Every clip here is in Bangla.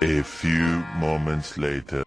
A few moments later.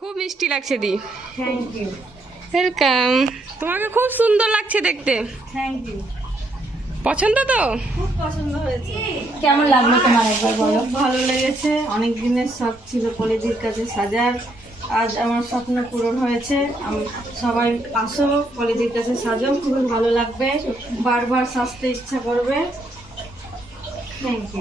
খুব মিষ্টি লাগছে দি। Thank you. ওয়েলকাম। তোমাকে খুব সুন্দর লাগছে দেখতে। Thank you. পছন্দ তো? খুব পছন্দ হয়েছে। কেমন লাগলো তোমার একবার বলো? খুব ভালো লেগেছে। অনেক দিনের শখ ছিল কলেজের কাছে সাজার, আজ আমার স্বপ্ন পূরণ হয়েছে। সবাই আসো, কলেজের কাছে সাজো, খুবই ভালো লাগবে, বারবার সাজতে ইচ্ছা করবে। Thank you.